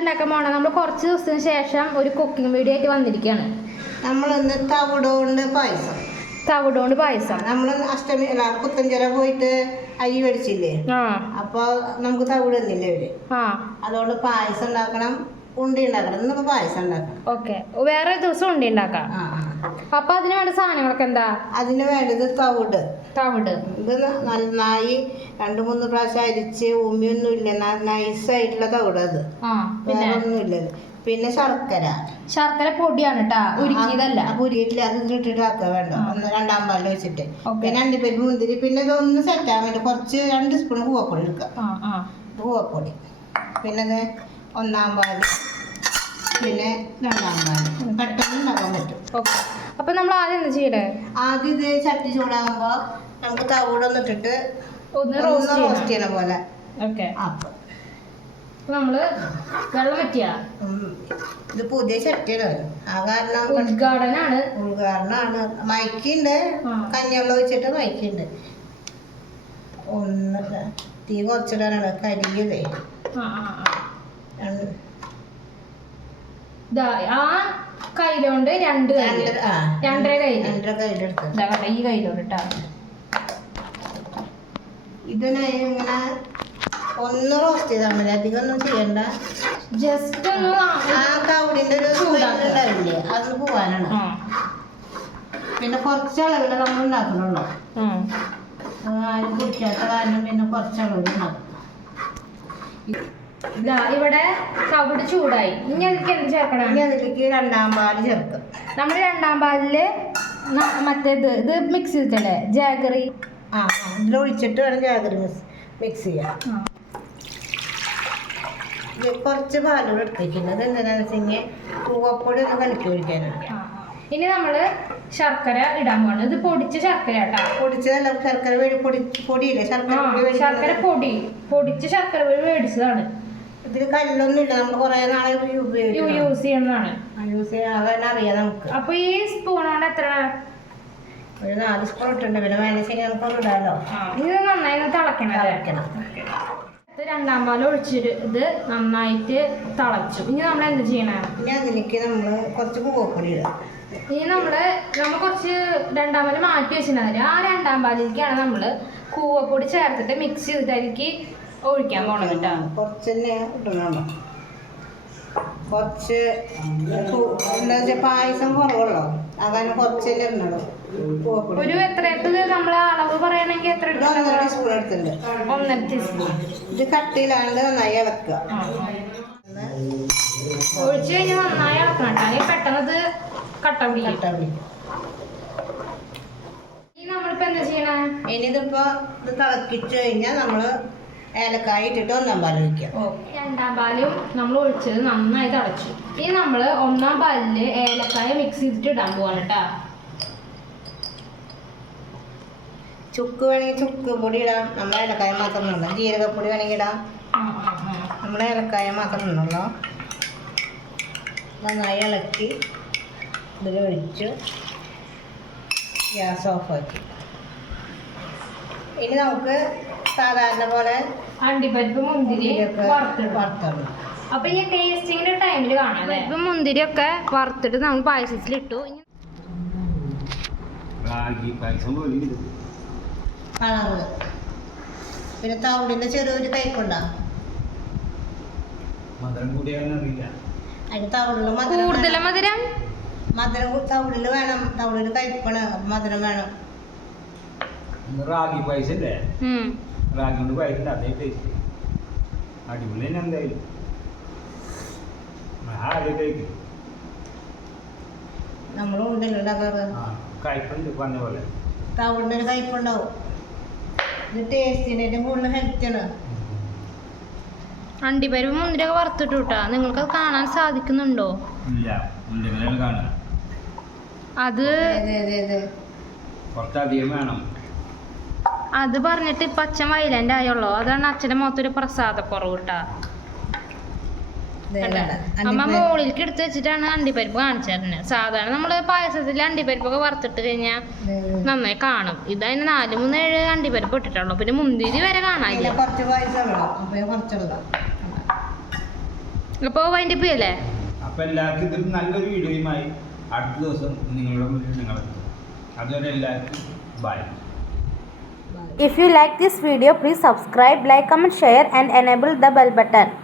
ഉണ്ടാക്കാൻ പോണ നമ്മൾ കുറച്ച് ദിവസത്തിന് ശേഷം ഒരു കുക്കിംഗ് വീഡിയോ ആയിട്ട് വന്നിരിക്കുകയാണ്. നമ്മളിന്ന് തവിട് കൊണ്ട് പായസം. തവിടുകൊണ്ട് പായസം. നമ്മൾ അഷ്ടമി അല്ല പുത്തഞ്ചിറ പോയിട്ട് അരി മേടിച്ചില്ലേ? അപ്പോൾ നമുക്ക് തവിട് തന്നില്ലേ അവർ? ആ. അതുകൊണ്ട് പായസം ഉണ്ടാക്കണം ഉണ്ടി ഉണ്ടാക്കണം ഇന്നിപ്പോൾ പായസം ഉണ്ടാക്കണം ഓക്കെ. വേറെ ദിവസം ഉണ്ടി ഉണ്ടാക്കാം. അപ്പൊ അതിന് വേണ്ട സാധനങ്ങളൊക്കെ എന്താ? അതിന് വേണ്ടത് തവിട്. തവിട്. ഇത് നന്നായി രണ്ടു മൂന്ന് പ്രാവശ്യം അരിച്ച് ഉമ്മിയൊന്നും ഇല്ല. നൈസ് ആയിട്ടുള്ള തവിട് അത്. വേറെ ഒന്നുമില്ല പിന്നെ ശർക്കര. ശർക്കര പൊടിയാണ് കേട്ടാ ഉരുക്കിയതല്ല. ഉരുക്കിയിട്ടില്ല അത് ഇട്ടിട്ട് ആക്കുക വേണ്ട. രണ്ടാം പാലിൽ വെച്ചിട്ട്. പിന്നെ അണ്ടിപ്പരിപ്പ് മുന്തിരി. പിന്നെ ഇതൊന്ന് സെറ്റ് ആകാൻ വേണ്ടി കുറച്ച് രണ്ട് സ്പൂൺ പൂവപ്പൊടി എടുക്കുക പൂവപ്പൊടി പിന്നെ ഒന്നാം പാൽ. പിന്നെ രണ്ടാം പാൽ പെട്ടെന്ന് ഉണ്ടാക്കാൻ പറ്റും. ഓക്കെ. അപ്പൊ നമ്മൾ ആദ്യം എന്താ ചെയ്യണേ ആദ്യം ഇത് ചട്ടി ചൂടാകുമ്പോൾ നമുക്ക് തവിടൊന്ന് ഇട്ടിട്ട് ഒന്ന് റോസ്റ്റ് റോസ്റ്റ് ചെയ്യണം. പോലെ. ഓക്കെ. ആക്കും നമ്മൾ വെള്ളം പറ്റിയാ. ഇത് പുതിയ ചട്ടിയാണ്. ആ കാരണം ഉദ്ഘാടനാണ്. ഉദ്ഘാടനമാണ് മയക്കുണ്ട്. കഞ്ഞിവെള്ളം ഒഴിച്ചിട്ട് മയക്കുണ്ട് ഒന്ന് തീ കുറച്ചിടാനാണ്. കരിയില്ലേ? രണ്ട് ആ കയ്യിലോണ്ട് രണ്ട് രണ്ടര രണ്ടര കയ്യിലെടുത്ത് ഇതാ കണ്ടോ, ഈ കയ്യിലോണ്ട് കേട്ടാ ഇതിനെ ഇങ്ങനെ ഒന്ന് റോസ്റ്റ് ചെയ്താൽ മതി. അധികം ഒന്നും ചെയ്യണ്ട. ജസ്റ്റ് ഒന്ന് ആ കൗടിന്റെ ഒരു. ഉണ്ടാവില്ലേ അത് പോവാനാണ്. പിന്നെ കുറച്ച് അളവിൽ നമ്മൾ. അത് ആരും കുടിക്കാത്ത കാരണം പിന്നെ കുറച്ച് അളവിൽ ഉണ്ടാക്കും ഇവിടെ കവിട് ചൂടായി. ഇനി അതിലേക്ക് എന്ത് ചേർക്കണം? ഇനി അതിലേക്ക് രണ്ടാം പാൽ ചേർക്കും. നമ്മൾ രണ്ടാം പാലിൽ മറ്റേത് ഇത് മിക്സ് ചെയ്തിട്ടല്ലേ? ജാഗറി. ആ ഇതിൽ ഒഴിച്ചിട്ട് വേണം ജാഗറി മിക്സ് മിക്സ് ചെയ്യാം കുറച്ച് പാലൂടെ എടുത്തേക്കുന്നത് വെച്ച് കഴിഞ്ഞാൽ പൂവപ്പൊടി ഒന്ന് കലക്കി ഒഴിക്കാനാണ്. ഇനി നമ്മൾ ശർക്കര ഇടാൻ പോകണം ഇത് പൊടിച്ച ശർക്കര കേട്ടോ പൊടിച്ചതല്ല ശർക്കര പൊടി പൊടിയില്ലേ? ശർക്കര പൊടി ശർക്കര പൊടി. പൊടിച്ച ശർക്കര പൊടി മേടിച്ചതാണ് ഇതിൽ കല്ലൊന്നും ഇല്ല നമ്മൾ കൊറേ നാളെ ഉപയോഗിക്കും യൂസ് ചെയ്യുന്നതാണ്. യൂസ് ചെയ്യാൻ അറിയാം നമുക്ക്. അപ്പൊ ഈ സ്പൂൺ കൊണ്ട് എത്ര ഒരു നാല് സ്പൂൺ ഇട്ടുണ്ട് പിന്നെ വേണമെങ്കിൽ നമുക്ക് ഇടാലോ. ഇത് നന്നായി തിളക്കണം. തിളക്കണം? രണ്ടാം പാൽ ഒഴിച്ചിട്ട് ഇത് നന്നായിട്ട് തിളച്ചു. ഇനി നമ്മൾ എന്ത് ചെയ്യണം? ഇനി അതിലേക്ക് നമ്മൾ കുറച്ച് പൂവപ്പൊടി ഇടാം. ഇനി നമ്മൾ നമ്മൾ കുറച്ച് രണ്ടാം പാൽ മാറ്റി വെച്ചിട്ടുണ്ടാവില്ല. ആ രണ്ടാം പാലിലേക്കാണ് നമ്മൾ കൂവപ്പൊടി ചേർത്തിട്ട് മിക്സ് ചെയ്തിട്ട് അതിലേക്ക് ഒഴിക്കാൻ പോണം കേട്ടോ. കുറച്ച് തന്നെ ഇടണല്ലോ കുറച്ച് പൂ- എന്താ വെച്ചാൽ പായസം കുറവുള്ളോ? അങ്ങനെ കുറച്ചല്ലേ തന്നെ ഒരു എത്ര എത്ര നമ്മൾ അളവ് പറയണമെങ്കിൽ എത്ര ഒന്നര സ്പൂൺ എടുത്തിട്ടുണ്ട്. ഒന്നര ടീസ്പൂൺ ഇത് കട്ടിയിലാണ്ട് നന്നായി ഇളക്കുക. ഒഴിച്ചു കഴിഞ്ഞാൽ നന്നായി ഇളക്കണം കേട്ടോ. അല്ലെങ്കിൽ പെട്ടെന്ന് ഇത് കട്ട പിടിക്കും കട്ട പിടിക്കും ഇനി നമ്മളിപ്പോ എന്താ ചെയ്യണേ? ഇനി ഇതിപ്പോ ഇത് തിളക്കിച്ചു കഴിഞ്ഞാൽ നമ്മൾ ഏലക്കായ ഇട്ടിട്ട് ഒന്നാം പാൽ ഒഴിക്കുക. രണ്ടാം പാലും നമ്മൾ ഒഴിച്ചത് നന്നായി തിളച്ചു ഇനി നമ്മൾ ഒന്നാം പാലിൽ ഏലക്കായ മിക്സ് ചെയ്തിട്ട് ഇടാൻ പോവാണ് കേട്ടാ ചുക്ക് വേണമെങ്കിൽ ചുക്ക് പൊടി ഇടാം. നമ്മൾ ഏലക്കായ മാത്രം ഇടണം ജീരകപ്പൊടി വേണമെങ്കിൽ ഇടാം. നമ്മൾ ഏലക്കായ മാത്രം ഇടണല്ലോ നന്നായി ഇളക്കി ഇതിൽ ഒഴിച്ചു ഗ്യാസ് ഓഫ് ആക്കി. ഇനി നമുക്ക് സാധാരണ പോലെ അണ്ടിപ്പരിപ്പ് മുന്തിരി വറുത്തിടും. അപ്പൊ ഈ ടേസ്റ്റിങ്ങിന്റെ ടൈമിൽ കാണാം മുന്തിരി ഒക്കെ വറുത്തിട്ട് നമ്മൾ പായസത്തിലിട്ടു ഇനി റാഗി പായസം പോലെ ഇത്. കളറ്. പിന്നെ തവിടിന്റെ ചെറിയൊരു കയ്പുണ്ടാവും മധുരം കൂടിയാണെന്നറിയില്ല അതിന് തവിടിൽ മധുരം കൂടുതൽ വേണം. മധുരം? മധുരം തവിടിൽ വേണം. തവിടിൽ കയ്പ്പാണ് മധുരം വേണം. റാഗി പായസം അല്ലേ? ഉം. റാഗി കൊണ്ട് പായസം അതേ ടേസ്റ്റ് അടിപൊളി തന്നെ എന്തായാലും. ആ അതേ കഴിക്കും. നമ്മളും കയ്പുണ്ട് പറഞ്ഞ പോലെ. തവിടിന്റെ ഒരു കയ്പുണ്ടാവും ഇത് ടേസ്റ്റിനേറ്റവും കൂടുതൽ ഹെൽത്തിയാണ് അണ്ടിപ്പരിപ്പ് മുന്തിരി ഒക്കെ വറുത്തിട്ടു കേട്ടാ നിങ്ങൾക്ക് അത് കാണാൻ സാധിക്കുന്നുണ്ടോ അതെ. കുറച്ചധികം വേണം. അത് പറഞ്ഞിട്ട് ഇപ്പൊ അച്ഛൻ വയലന്റ് ആയുള്ളൂ. അതാണ് അച്ഛന്റെ മുഖത്തൊരു പ്രസാദക്കുറവ് കേട്ടാ? അമ്മ. മുകളിലേക്ക് എടുത്ത് വെച്ചിട്ടാണ് അണ്ടിപ്പരിപ്പ് കാണിച്ചു തരുന്നത് സാധാരണ നമ്മൾ പായസത്തിൽ അണ്ടിപ്പരിപ്പൊക്കെ വറുത്തിട്ട് കഴിഞ്ഞാൽ. നന്നായി കാണും. ഇതതിന് നാല് മൂന്ന് ഏഴ് അണ്ടിപ്പരിപ്പ് ഇട്ടിട്ടുള്ളൂ. പിന്നെ മുന്തിരി വരെ കാണാനില്ല അപ്പോൾ കുറച്ചുള്ള അപ്പോൾ അതിന്റെ പേല്ലേ അപ്പൊ എല്ലാവർക്കും ഇതിൽ നല്ലൊരു വീഡിയോയുമായി അടുത്ത ദിവസം നിങ്ങളുടെ മുന്നിൽ നിങ്ങളെത്തും. അതുവരെ എല്ലാവർക്കും bye If you like this video, please subscribe, like, comment, share and enable the bell button.